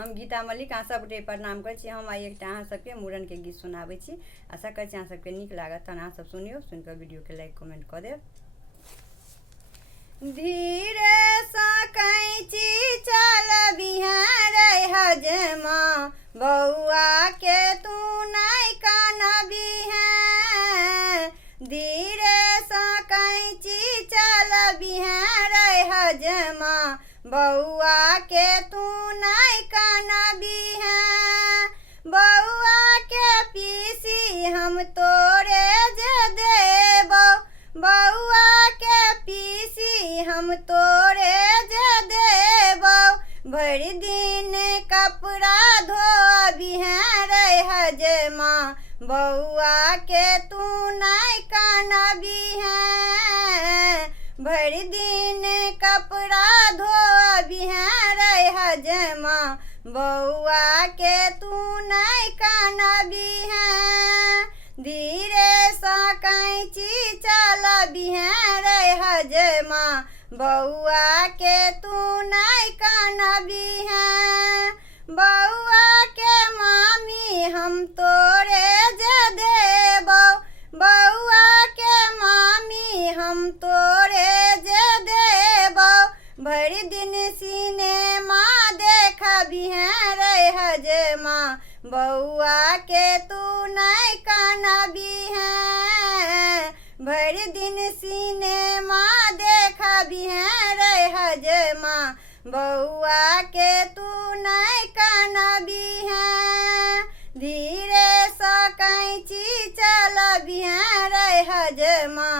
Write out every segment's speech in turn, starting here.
हम गीता मलिक अहाँ सबके प्रणाम करै छी। हम आइ एकटा अहाँ सबके मूड़न के गीत सुनाबै छी। आशा करै छी अहाँ सबके नीक लागत। तहन अहाँ सब सुनियौ, सुनिकऽ वीडियो के लाइक कमेंट कऽ देब। धीरे सँ कैंची चलबिहें रे हजमा, बौआ के तू नहीं कानबिहें। धीरे सँ कैंची चलबिहें रे हजमा, बौआ के तू नहीं कानबिहें। बौआ के पीसी हम तोरे जे देबौ, बौआ के पीसी हम तोरे जे देबौ। भरि दिन कपड़ा धोबिहें रे हजमा, बौआ के तू नहीं कानबिहें। भरि दिन कपड़ा धोबिहें रे हजमा, बौआ के तू नहीं कानबिहें। धीरे सँ कैंची चलबिहें रे हजमा, बौआ के तू नहीं कानबिहें। बौआ के मामी हम तोरे जे देबौ, बौआ के मामी हम तोरे जे देबौ। भरि दिन सिनेमा देखबिहें रे हजमा, बौआ के तू नहीं कानबिहें। भरि दिन सिनेमा देखबिहें रे हजमा, बौआ के तू नहीं कानबिहें। धीरे सँ कैंची चलबिहें रे हजमा,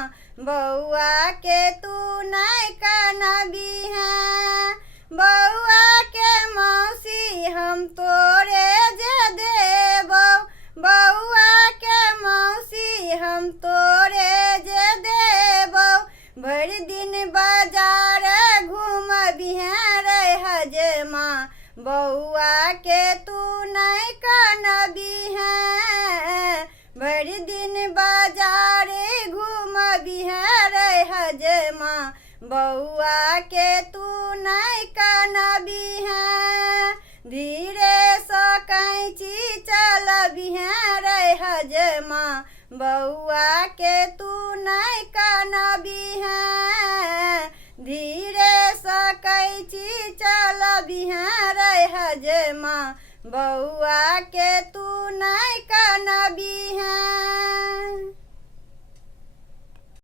बौआ के तू नहीं कानबिहें। बौआ के मौसी हम तोरे जे देबौ, बौआ के मौसी हम तोरे जे देबौ। भरि दिन बाजार घूमबिहें रे हजमा, बौआ के तू नहीं कानबिहें। भरि दिन बाजार घूमबिहें रे हजमा, बौआ के तू नहीं कानबिहें। धीरे सँ कैंची चलबिहें रे हजमा, बौआ के तू नहीं कानबिहें। धीरे सँ कैंची चलबिहें रे हजमा, बौआ के तू नहीं कानबिहें।